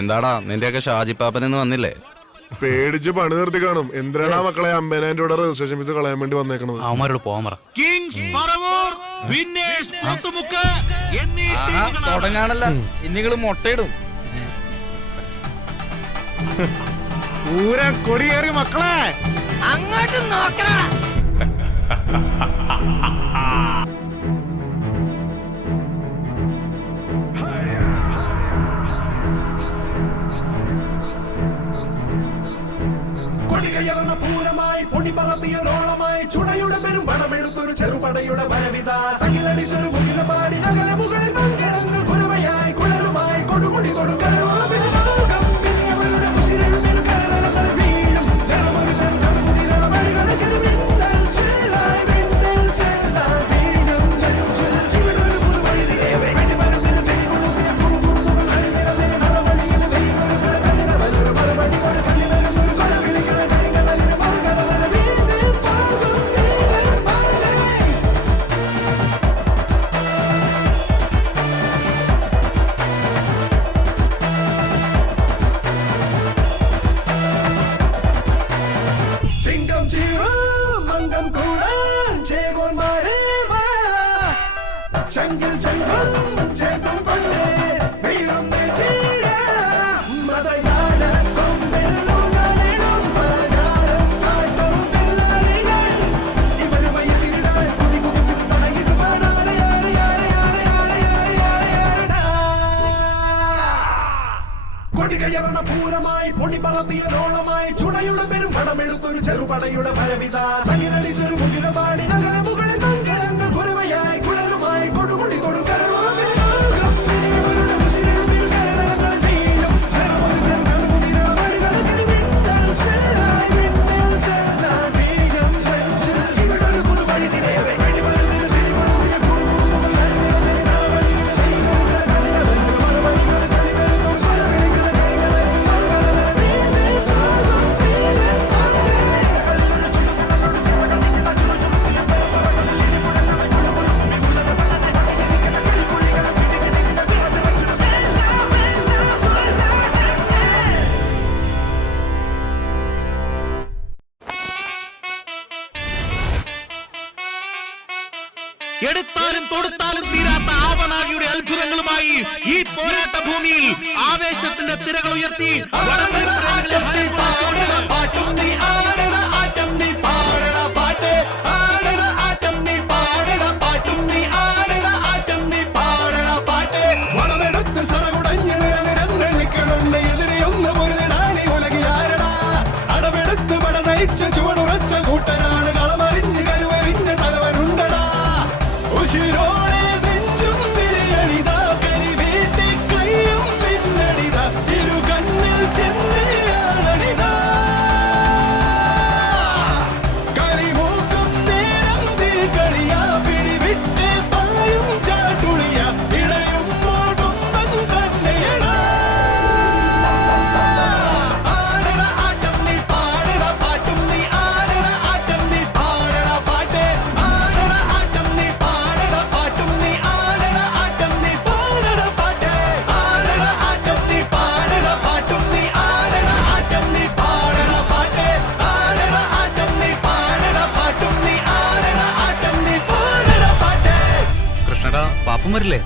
എന്താടാ നിന്റെയൊക്കെ ഷാജിപ്പാപ്പനെന്ന് വന്നില്ലേ? പേടിച്ച് പണി നിർത്തി കാണും. എന്തിനാണ് മക്കളെ 50,000 രൂപയുടെ രജിസ്ട്രേഷൻ ഫീസ് കളയാൻ വേണ്ടി വന്നേക്കണത്? അവന്മാരോട് പോകാൻ പറ. തുടങ്ങാണല്ലോ ഇനിങ്ങള് മുട്ടയിടും. പൂരം കൊടിയേറി മക്കളെ അങ്ങോട്ട് നോക്കണ. പൂരമായി പൊടി പറത്തിയൊരോളമായി ചുണയുടെ പെരും പണമെടുത്തൊരു ചെറുപടയുടെ വരവിത സകിലടിച്ചൊരു മുകിലപാടി നഗര മുകളിൽ മംഗളങ്ങൾ കുരവയായി കുഴലുമായി കൊടുമുടി കൊടുക്കലോ പൂരമായി പൊടി പറത്തിയൊരോളമായി ചുണയുടെ പെരും പണമെടുത്തൊരു ചെറുപടയുടെ ഭരവിത സകിലടിച്ചൊരു മുകിലപാടി നഗര മുകളിൽ മംഗളങ്ങൾ കുരവയായി കുഴലുമായി കൊടുമുടി കൊടുക്കലോ എടുത്താലും തൊടുത്താലും തീരാത്ത ആവനാഴിയുടെ അത്ഭുതങ്ങളുമായി ഈ പോരാട്ട ഭൂമിയിൽ ആവേശത്തിന്റെ തിരകൾ ഉയർത്തി ചുവടുറച്ച കൂട്ടനാണ് കളമറിഞ്ഞ് കരുവരിഞ്ഞ് തലവനുണ്ടടാ ഉശിരോടെ നെഞ്ചും വിരിയണിതാ കരി വീട്ടി കയ്യും പിന്നണിതാ ഇരു കണ്ണിൽ ചെന്നിയാണിതാ കളിമൂക്കും നേരം തീ കളിയാ പിടിവിട്ട് പായും ചാട്ടുളിയ ഇഴയുമ്പോൾ കൊമ്പൻ തന്നെയടാ കൃഷ്ണടാ പാപ്പം വരില്ലേ?